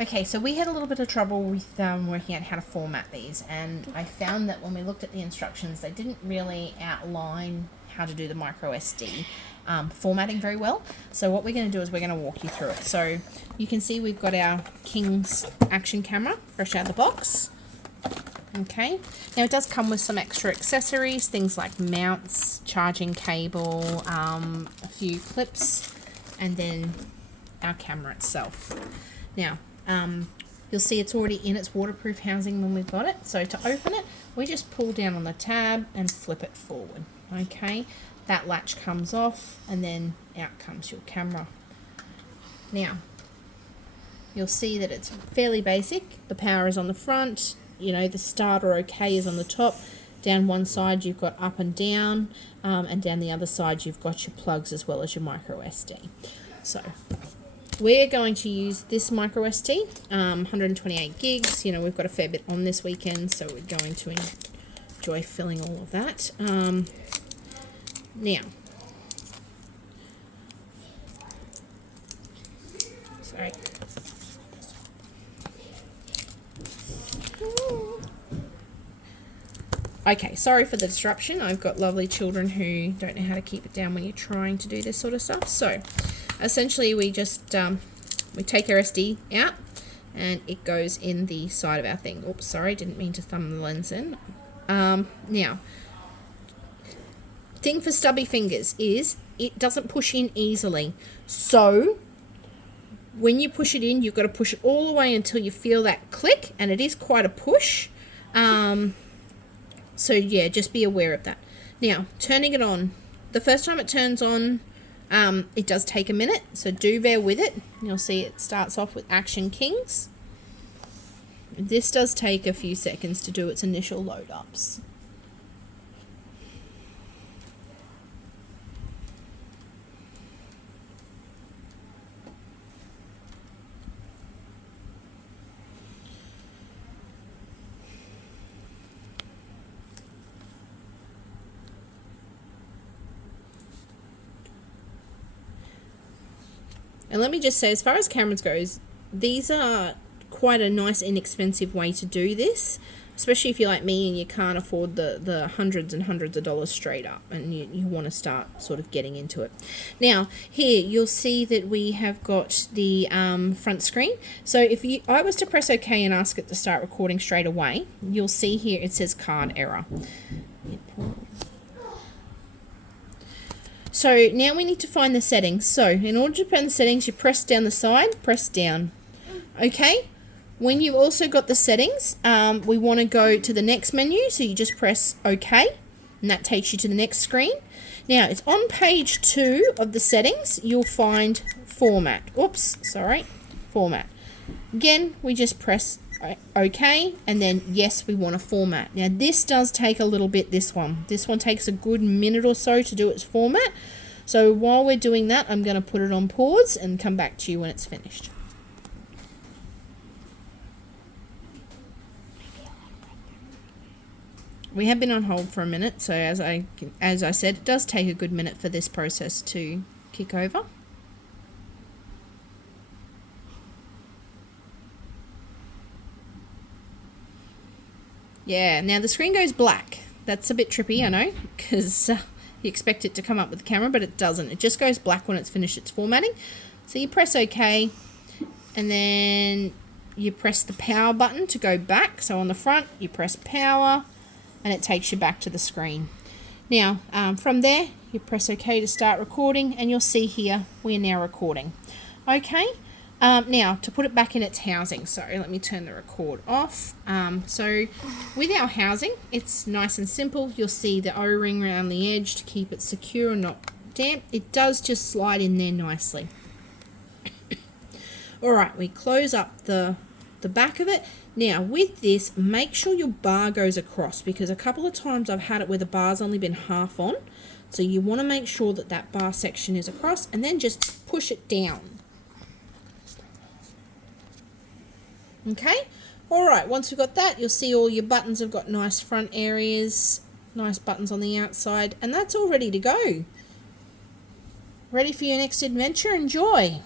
Okay, so we had a little bit of trouble with working out how to format these, and I found that when we looked at the instructions, they didn't really outline how to do the micro SD formatting very well. So what we're going to do is we're going to walk you through it. So you can see we've got our King's action camera fresh out of the box. Okay, now it does come with some extra accessories, things like mounts, charging cable, a few clips, and then our camera itself. Now, you'll see it's already in its waterproof housing when we've got it. So to open it, we just pull down on the tab and flip it forward. Okay, that latch comes off and then out comes your camera. Now, you'll see that it's fairly basic. The power is on the front, you know, the start or OK is on the top. Down one side you've got up and down the other side you've got your plugs as well as your micro SD. So we're going to use this micro SD, 128 gigs. You know, we've got a fair bit on this weekend, so we're going to enjoy filling all of that. Now, sorry. Okay, sorry for the disruption. I've got lovely children who don't know how to keep it down when you're trying to do this sort of stuff. So, essentially, we just we take our SD out, and it goes in the side of our thing. Oops, sorry, didn't mean to thumb the lens in. Now, thing for stubby fingers is it doesn't push in easily. So, when you push it in, you've got to push it all the way until you feel that click, and it is quite a push. So yeah, just be aware of that. Now, turning it on. The first time it turns on, it does take a minute, so do bear with it. You'll see it starts off with Action Kings. This does take a few seconds to do its initial load ups. And let me just say, as far as cameras goes, these are quite a nice, inexpensive way to do this, especially if you're like me and you can't afford the hundreds and hundreds of dollars straight up, and you want to start sort of getting into it. Now, here you'll see that we have got the front screen. So if I was to press OK and ask it to start recording straight away, you'll see here it says card error. So now we need to find the settings. So in order to find the settings, you press down the side, press down. Okay, when you've also got the settings, we want to go to the next menu. So you just press OK, and that takes you to the next screen. Now it's on page 2 of the settings. You'll find format. Oops, sorry, format. Again, we just press OK, and then yes, we want to format. Now this does take a little bit, this one takes a good minute or so to do its format. So while we're doing that, I'm going to put it on pause and come back to you when it's finished. We have been on hold for a minute, so as I said, it does take a good minute for this process to kick over. Yeah, now the screen goes black. That's a bit trippy, I know, because you expect it to come up with the camera, but it doesn't. It just goes black when it's finished its formatting. So you press OK, and then you press the power button to go back. So on the front, you press power, and it takes you back to the screen. Now, from there, you press OK to start recording, and you'll see here we are now recording. Okay. Now, to put it back in its housing, so let me turn the record off. So with our housing, it's nice and simple. You'll see the O-ring around the edge to keep it secure and not damp. It does just slide in there nicely. Alright, we close up the back of it. Now, with this, make sure your bar goes across, because a couple of times I've had it where the bar's only been half on. So you want to make sure that that bar section is across, and then just push it down. Okay, alright, once we've got that, you'll see all your buttons have got nice front areas, nice buttons on the outside, and that's all ready to go. Ready for your next adventure? Enjoy!